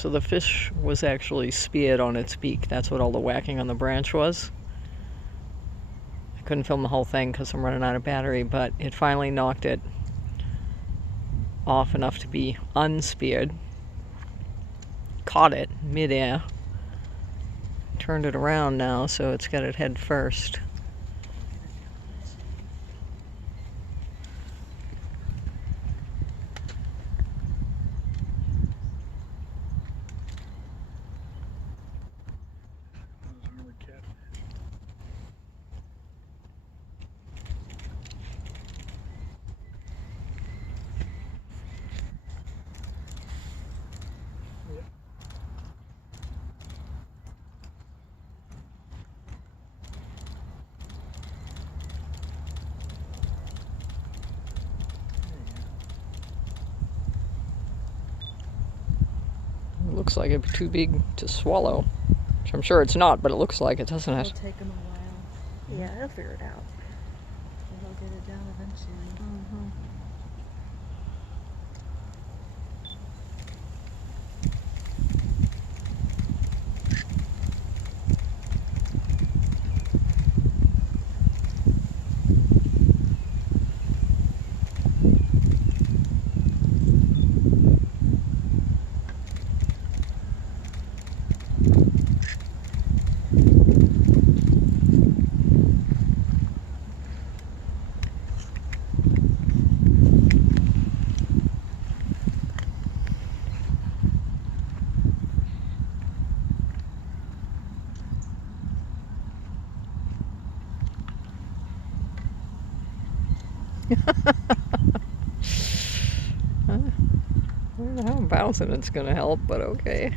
So the fish was actually speared on its beak. That's what all the whacking on the branch was. I couldn't film the whole thing because I'm running out of battery, but it finally knocked it off enough to be unspeared. Caught it midair. Turned it around now, so it's got it head first. It looks like it'd be too big to swallow. Which I'm sure it's not, but it looks like it, doesn't it? It'll take them a while. Yeah, they'll figure it out. They'll get it down eventually. I don't know how bouncing it's gonna help, but okay.